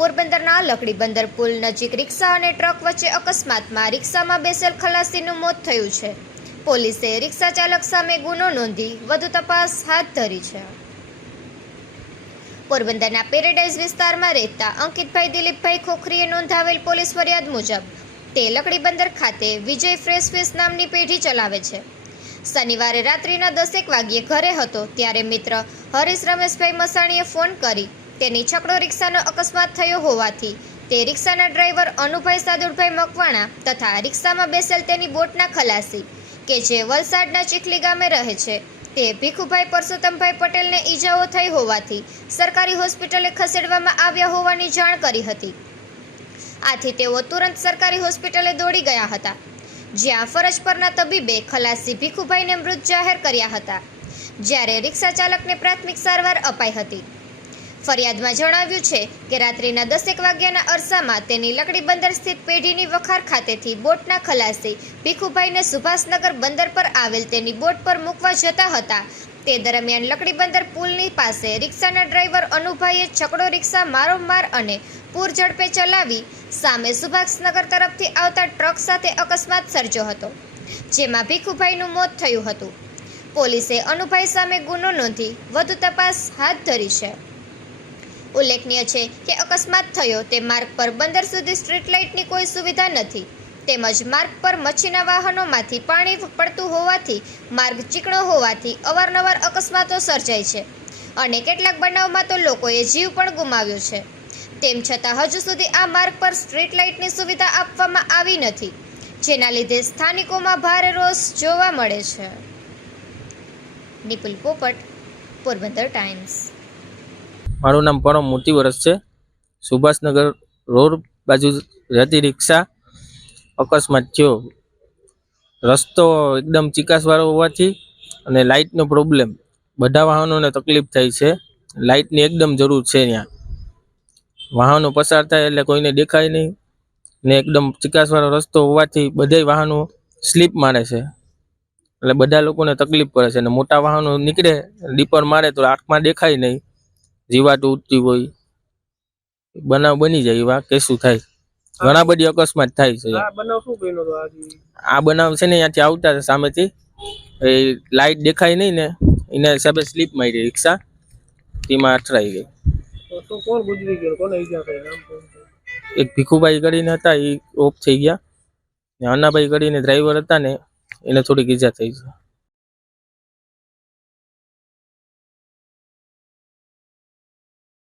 પોરબંદરના લકડી બંદર પુલ નજીક રિક્ષા અને ટ્રક વચ્ચે અકસ્માતમાં રિક્ષામાં બેસેલ ખલાસીનું મોત થયું છે. પોલીસે રિક્ષા ચાલક સામે ગુનો નોંધી વધુ તપાસ હાથ ધરી છે. પોરબંદરના પેરેડાઇઝ વિસ્તારમાં રહેતા અંકિતભાઈ દિલીપભાઈ ખોખરીએ નોંધાવેલ પોલીસ ફરિયાદ મુજબ તે લકડી બંદર ખાતે વિજય ફ્રેશ ફિશ નામની પેઢી ચલાવે છે. શનિવારે રાત્રિના 10 વાગ્યે ઘરે હતો ત્યારે મિત્ર હરીશ રમેશભાઈ મસાણીએ ફોન કરી તેની છકડો રિક્ષાનો અકસ્માત થયો હોવાથી તે રિક્ષાના ડ્રાઈવર અનુભાઈ સાદુરભાઈ મકવાણા તથા રિક્ષામાં બેસેલ તેની બોટના ખલાસી કે જે વલસાડના ચીખલી ગામે રહે છે તે ભીખુભાઈ પરસોત્તમભાઈ પટેલને ઈજાઓ થઈ હોવાથી સરકારી હોસ્પિટલે ખસેડવામાં આવ્યા હોવાની જાણ કરી હતી. આથી તેઓ તુરંત સરકારી હોસ્પિટલે દોડી ગયા હતા, જ્યાં ફરજ પરના તબીબે ખલાસી ભીખુભાઈને મૃત જાહેર કર્યા હતા, જ્યારે રિક્ષા ચાલકને પ્રાથમિક સારવાર અપાઈ હતી. ફરિયાદમાં જણાવ્યું છે કે રાત્રિના 10 વાગ્યાના અરસામાં તેની લકડી બંદર સ્થિત પેઢીની વખાર ખાતેથી બોટના ખલાસી ભીખુભાઈને સુભાષનગર બંદર પર આવેલ તેની બોટ પર મૂકવા જતા હતા. તે દરમિયાન લકડી બંદર પુલની પાસે રિક્ષાના ડ્રાઈવર અનુભાઈએ છકડો રિક્ષા મારોમાર અને પૂર ઝડપે ચલાવી સામે સુભાષનગર તરફથી આવતા ટ્રક સાથે અકસ્માત સર્જ્યો હતો, જેમાં ભીખુભાઈનું મોત થયું હતું. પોલીસે અનુભાઈ સામે ગુનો નોંધી વધુ તપાસ હાથ ધરી છે. ઉલ્લેખનીય છે કે અકસ્માત થયો તે માર્ગ પર બંદર સુધી સ્ટ્રીટ લાઇટની કોઈ સુવિધા નથી, તેમજ માર્ગ પર મચ્છીના વાહનોમાંથી પાણી પડતું હોવાથી માર્ગ ચીકણો હોવાથી અવારનવાર અકસ્માતો સર્જાય છે અને કેટલાક બનાવમાં તો લોકોએ જીવ પણ ગુમાવ્યો છે. તેમ છતાં હજુ સુધી આ માર્ગ પર સ્ટ્રીટ લાઇટની સુવિધા આપવામાં આવી નથી, જેના લીધે સ્થાનિકોમાં ભારે રોષ જોવા મળે છે. નિપુલ પોપટ, પોરબંદર ટાઈમ્સ. મારું નામ પરમ મોટી વર્ષ છે. સુભાષનગર રોડ બાજુ રહેતી રિક્ષા અકસ્માત થયો. રસ્તો એકદમ ચીકાસવાળો હોવાથી અને લાઇટનો પ્રોબ્લેમ, બધા વાહનોને તકલીફ થાય છે. લાઇટની એકદમ જરૂર છે. ત્યાં વાહનો પસાર થાય એટલે કોઈને દેખાય નહીં ને એકદમ ચીકાસવાળો રસ્તો હોવાથી બધા વાહનો સ્લીપ મારે છે, એટલે બધા લોકોને તકલીફ પડે છે. અને મોટા વાહનો નીકળે ડીપર મારે તો આંખમાં દેખાય નહીં, જીવાત ઉઠતી હોય, બનાવ બની જાય. એવા કેસું થાય, ઘણા બધી અકસ્માત થાય છે. આ બનાવ છે ને ત્યાંથી આવતા સામેથી લાઇટ દેખાય નહીં ને એના હિસાબે સ્લીપ મારી રિક્ષા, તેમાં અથડાઈ ગઈ. એક ભીખુભાઈ કરીને હતા, એ ઓફ થઈ ગયા. અનાભાઈ કરીને ડ્રાઈવર હતા ને એને થોડીક ઈજા થઈ છે.